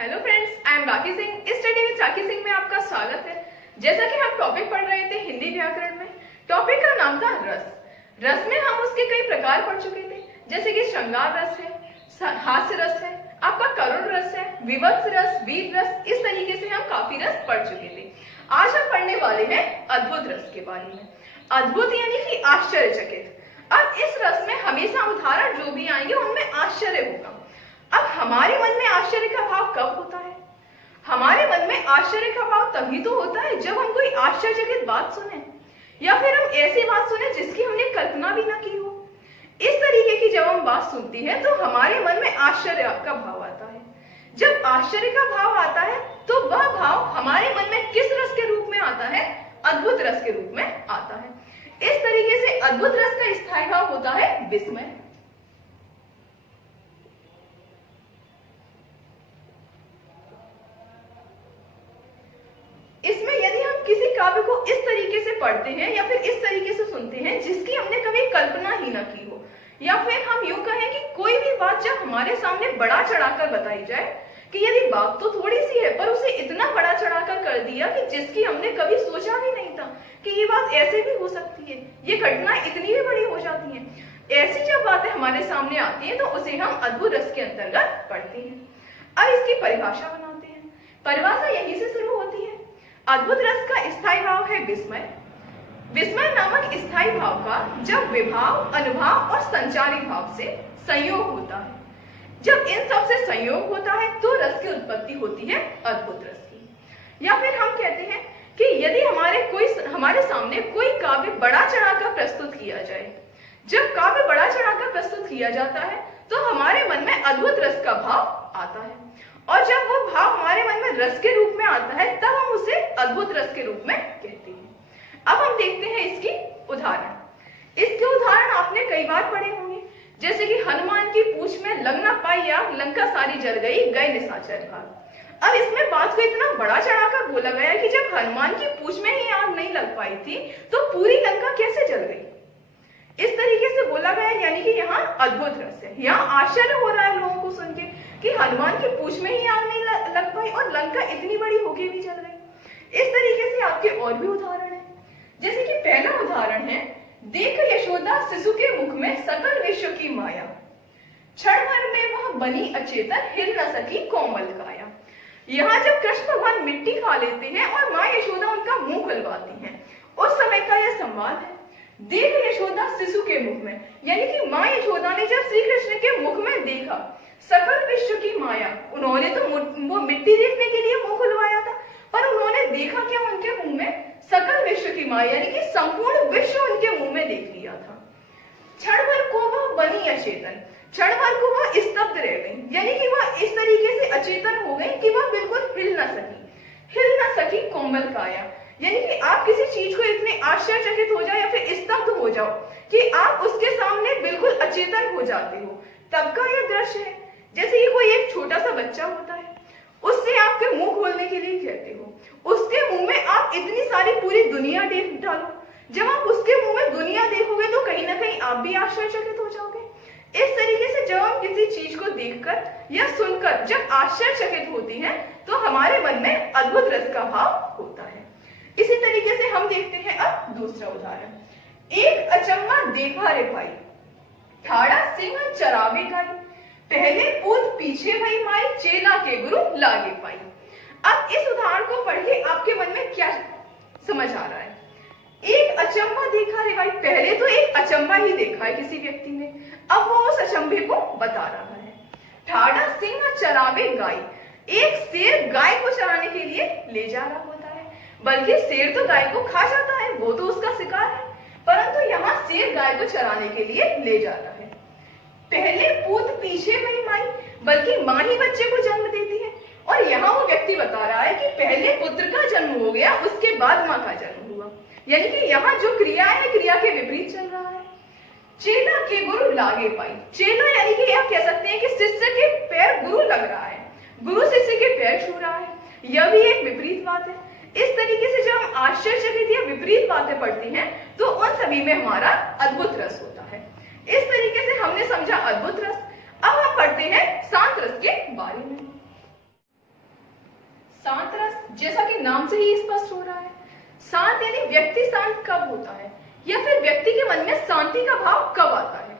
Hello friends, I am राखी सिंह। इस study with राखी सिंह में आपका स्वागत है। जैसा कि हम टॉपिक पढ़ रहे थे हिंदी व्याकरण में, टॉपिक का नाम था रस। रस में हम उसके कई प्रकार पढ़ चुके थे, जैसे कि श्रृंगार रस है, हास्य रस है, आपका करुण रस है, विवत्स रस, वीर रस। इस तरीके से हम काफी रस पढ़ चुके थे। आज हम पढ़ने वाले हैं अद्भुत रस के बारे में। अद्भुत यानी कि आश्चर्यचकित। अब इस रस में हमेशा उदाहरण जो भी आएंगे उनमें आश्चर्य होगा। अब हमारे मन में आश्चर्य का भाव कब होता है? हमारे मन में आश्चर्य का भाव तभी तो होता है जब हम कोई आश्चर्यचकित बात सुने या फिर हम ऐसी बात सुने जिसकी हमने कल्पना भी ना की हो। इस तरीके की जब हम बात सुनती है तो हमारे मन में आश्चर्य का भाव आता है। जब आश्चर्य का भाव आता है तो वह भाव हमारे मन में किस रस के रूप में आता है? अद्भुत रस के रूप में आता है। इस तरीके से अद्भुत रस का स्थायी भाव होता है विस्मय। इसमें यदि हम किसी काव्य को इस तरीके से पढ़ते हैं या फिर इस तरीके से सुनते हैं जिसकी हमने कभी कल्पना ही ना की हो, या फिर हम यूं कहें कि कोई भी बात जब हमारे सामने बड़ा चढ़ाकर बताई जाए कि यदि बात तो थोड़ी सी है पर उसे इतना बड़ा चढ़ाकर कर दिया कि जिसकी हमने कभी सोचा भी नहीं था कि ये बात ऐसे भी हो सकती है, ये घटना इतनी भी बड़ी हो जाती है। ऐसी जब बातें हमारे सामने आती है तो उसे हम अद्भुत रस के अंतर्गत पढ़ते हैं। अब इसकी परिभाषा बनाते हैं। परिभाषा यहीं से शुरू होती है। अद्भुत रस का स्थायी भाव है विस्मय। विस्मय नामक स्थायी भाव का जब विभाव, अनुभाव और संचारी भाव से संयोग होता है, जब इन सब से संयोग होता है तो रस की उत्पत्ति होती है अद्भुत रस की। या फिर हम कहते हैं कि यदि हमारे सामने कोई काव्य बड़ा चढ़ाकर प्रस्तुत किया जाए, जब काव्य बड़ा चढ़ाकर प्रस्तुत किया जाता है तो हमारे मन में अद्भुत रस का भाव आता है, और जब वो भाव हमारे मन में रस के रूप में आता है तब हम उसे अद्भुत रस के रूप में कहते हैं। अब हम देखते हैं इसकी उदाहरण। इसके उदाहरण आपने कई बार पढ़े होंगे, जैसे कि हनुमान की पूंछ में लग न पाई आग, लंका सारी जल गई, गए निशाचर भाग। अब इसमें बात को इतना बड़ा चढ़ाकर बोला गया कि जब हनुमान की पूंछ में ही आग नहीं लग पाई थी तो पूरी लंका कैसे जल गई। इस तरीके से बोला गया, यानी कि यहाँ अद्भुत रस है। यहाँ आश्चर्य हो रहा है लोगों को सुन के कि हनुमान की पूंछ में ही आग नहीं लग पाई और लंका इतनी बड़ी होके भी जल गई। इस तरीके से आपके और भी उदाहरण है, जैसे कि पहला उदाहरण है, देख यशोदा शिशु के मुख में सकल विश्व की माया, क्षण भर में वह बनी अचेतन, हिल न सकी कोमल काया। यहाँ जब कृष्ण भगवान मिट्टी खा लेते हैं और माँ यशोदा उनका मुंह खुलवाती हैं, उस समय का यह संवाद है। देख यशोदा शिशु के मुख में, यानी कि माँ यशोदा ने जब श्री कृष्ण के मुख में देखा सकल विश्व की माया, उन्होंने तो वो मिट्टी देखने के लिए मुंह खुलवाया था, पर उन्होंने देखा क्या उनके मुंह में? सकल विश्व की माया, यानी कि संपूर्ण विश्व उनके मुंह में देख लिया था। क्षण भर को वह बनी अचेतन, क्षण भर को वह स्तब्ध रह गई, यानी कि वह इस तरीके से अचेतन हो गई कि वह बिल्कुल हिल न सकी कोमल काया। यानी कि आप किसी चीज को इतने आश्चर्यचकित हो जाओ या फिर स्तब्ध हो जाओ कि आप उसके सामने बिल्कुल अचेतन हो जाते हो, तब का यह दृश्य है। जैसे कि कोई एक छोटा सा बच्चा होता है, उससे आपके मुंह खोलने के लिए कहते हो, उसके मुंह में आप इतनी सारी पूरी दुनिया देख डालो। जब आप उसके मुंह में दुनिया देखोगे तो कहीं ना कहीं आप भी आश्चर्यचकित हो जाओगे। इस तरीके से जब हम किसी चीज को देखकर या सुनकर जब आश्चर्यचकित होती हैं तो हमारे मन में अद्भुत रस का भाव होता है। इसी तरीके से हम देखते हैं अब दूसरा उदाहरण। एक अचम्मा देखा रे भाई, ठाड़ा सिंह चरावे गाई, पहले पूत पीछे भई माई, चेला के गुरु लागे पाई। अब इस उदाहरण को पढ़ के आपके मन में क्या समझ आ रहा है? एक अचंभा देखा रे भाई, पहले तो एक अचंभा ही देखा है किसी व्यक्ति ने, अब वो उस अचंभे को बता रहा है। ठाड़ा सिंह चरावे गाय, एक शेर गाय को चराने के लिए ले जा रहा होता है, बल्कि शेर तो गाय को खा जाता है, वो तो उसका शिकार है, परंतु यहाँ शेर गाय को चराने के लिए ले जा रहा है। पहले पूत पीछे नहीं माई, बल्कि माँ ही बच्चे को जन्म देती है, और यहाँ वो व्यक्ति बता रहा है कि पहले पुत्र का जन्म हो गया, उसके बाद माँ का जन्म हुआ। यानी कि यहाँ जो क्रिया है, क्रिया के विपरीत चल रहा है। चेला के गुरु लागे पाई, चेला यानी कि आप कह सकते हैं कि शिष्य के पैर गुरु लग रहा है, गुरु शिष्य के पैर छू रहा है, यह भी एक विपरीत बात है। इस तरीके से जब हम आश्चर्यचकित या विपरीत बातें पढ़ती हैं तो उन सभी में हमारा अद्भुत रस होता है। इस तरीके से हमने समझा अद्भुत रस। अब हम पढ़ते हैं शांत रस के बारे में। शांत रस, जैसा कि नाम से ही स्पष्ट हो रहा है, शांत यानी व्यक्ति शांत कब होता है, या फिर व्यक्ति के मन में शांति का भाव कब आता है,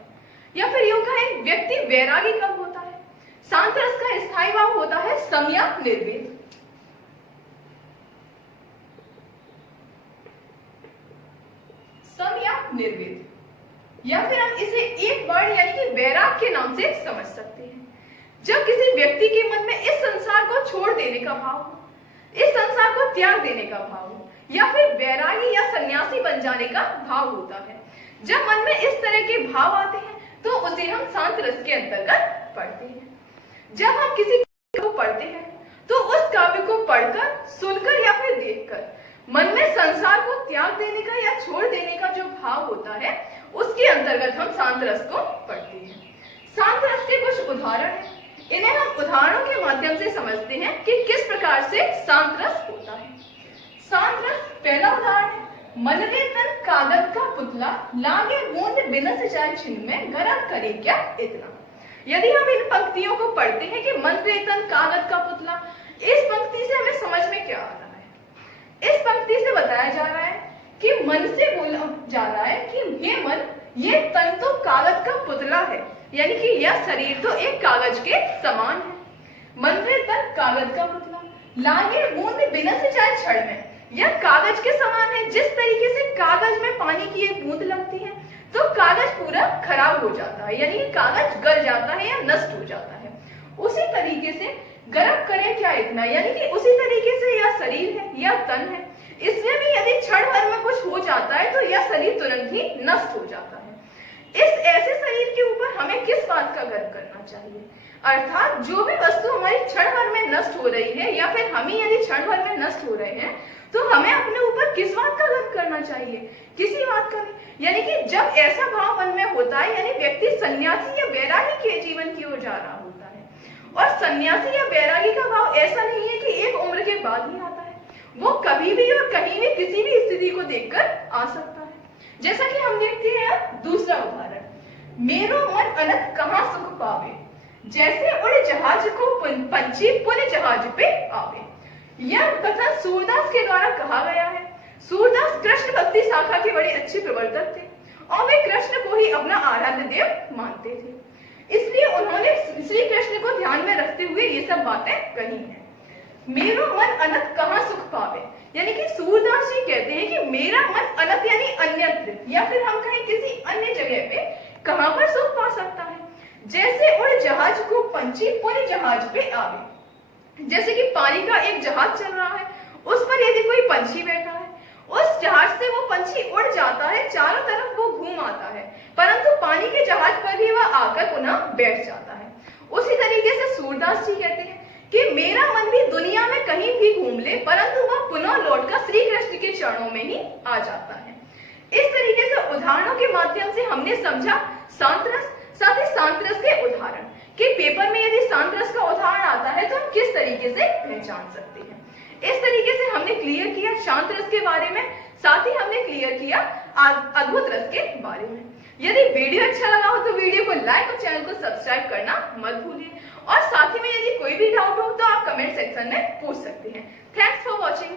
या फिर यूं कहें व्यक्ति वैरागी कब होता है। शांत रस का स्थायी भाव होता है सम या निर्वेद। सम या निर्वेद, या फिर हम इसे एक वर्ड यानी कि वैराग के नाम से समझ सकते हैं। जब किसी व्यक्ति के मन में इस संसार को छोड़ देने का भाव हो, इस संसार को त्याग देने का भाव हो, या फिर वैरागी या सन्यासी बन जाने का भाव होता है। जब मन में इस तरह के भाव आते हैं तो उसे हम शांत रस के अंतर्गत पढ़ते हैं। जब हम किसी को पढ़ते हैं तो उस काव्य को पढ़कर, सुनकर या फिर देखकर मन में संसार को त्याग देने का या छोड़ देने का जो भाव होता है, उसके अंतर्गत हम शांत रस को पढ़ते हैं। शांत रस के कुछ उदाहरण हैं, इन्हें हम उदाहरणों के माध्यम से समझते हैं कि किस प्रकार से शांत रस होता है। शांत रस, पहला उदाहरण है, मनरे तन कागज का पुतला, लागे बूंद बिनस जाए छिन में, गरम करे क्या इतना। यदि हम इन पंक्तियों को पढ़ते हैं कि मन रे तन कागज का पुतला, इस पंक्ति से हमें समझ में क्या आ रहा है। इस पंक्ति से बताया जा रहा है कि मन से बोला जा रहा है कि ये मन, ये तन तो कागज का पुतला है, यानी कि यह शरीर तो एक कागज के समान है। मन रे तन कागज का पुतला, लागे बूंद बिनस जाए छड़ में, यह कागज के समान है। जिस तरीके से कागज में पानी की एक बूंद लगती है तो कागज पूरा खराब हो जाता है, यानी कि कागज गल जाता है या नष्ट हो जाता है। उसी तरीके से गर्म करे क्या इतना, यानी कि उसी तरीके से यह शरीर है, यह तन है, इसमें भी यदि क्षण भर में कुछ हो जाता है तो यह शरीर तुरंत ही नष्ट हो जाता है। इस ऐसे शरीर के ऊपर हमें किस बात का गर्व करना चाहिए, अर्थात जो भी वस्तु हमारी क्षण भर में नष्ट हो रही है या फिर हम ही यदि क्षण भर में नष्ट हो रहे हैं तो हमें अपने ऊपर किस बात का गर्व करना चाहिए, किसी बात का नहीं। यानी कि जब ऐसा भाव मन में होता है, यानी व्यक्ति सन्यासी या वैरागी के जीवन की ओर जा रहा होता है। और सन्यासी या वैरागी का भाव ऐसा नहीं है कि एक उम्र के बाद ही आता है, वो कभी भी और कहीं भी किसी भी स्थिति को देखकर आ सकता है। जैसा कि हम देखते हैं दूसरा उदाहरण, मेरो मन अनंत कहाँ सुख पावे, जैसे उड़ जहाज को पंछी पुन जहाज पे आवे। यह कथन सूरदास के द्वारा कहा गया है। सूरदास कृष्ण भक्ति शाखा के बड़े अच्छे प्रवर्तक थे और वे कृष्ण को ही अपना आराध्य देव मानते थे, इसलिए उन्होंने श्री कृष्ण को ध्यान में रखते हुए ये सब बातें कही हैं। मेरो मन अनंत कहाँ सुख पावे, यानी कि सूरदास जी कहते हैं कि मेरा मन अनंत यानी अन्यत्र, या फिर हम कहें किसी अन्य जगह पे कहां पर सुख पा सकता है। जैसे उड़ जहाज को पंछी पुन जहाज पे आवे, जैसे कि पानी का एक जहाज चल रहा है, उस पर यदि कोई पंछी बैठा है, उस जहाज से वो पंछी उड़ जाता है, चारों तरफ वो घूम आता है, परंतु पानी के जहाज पर भी वह आकर पुनः बैठ जाता है। उसी तरीके से सूरदास जी कहते हैं कि मेरा मन भी दुनिया में कहीं भी घूम ले, परंतु वह पुनः लौटकर श्री कृष्ण के चरणों में ही आ जाता है। इस तरीके से उदाहरणों के माध्यम से हमने समझा शांत रस, साथ ही शांत रस के उदाहरण कि पेपर में यदि शांत रस का उदाहरण आता है तो हम किस तरीके से पहचान सकते हैं। इस तरीके से हमने क्लियर किया शांत रस के बारे में, साथ ही हमने क्लियर किया अद्भुत रस के बारे में। यदि वीडियो अच्छा लगा हो तो वीडियो को लाइक और चैनल को सब्सक्राइब करना मत भूलिए, और साथ ही में यदि कोई भी डाउट हो तो आप कमेंट सेक्शन में पूछ सकते हैं। Thanks for watching.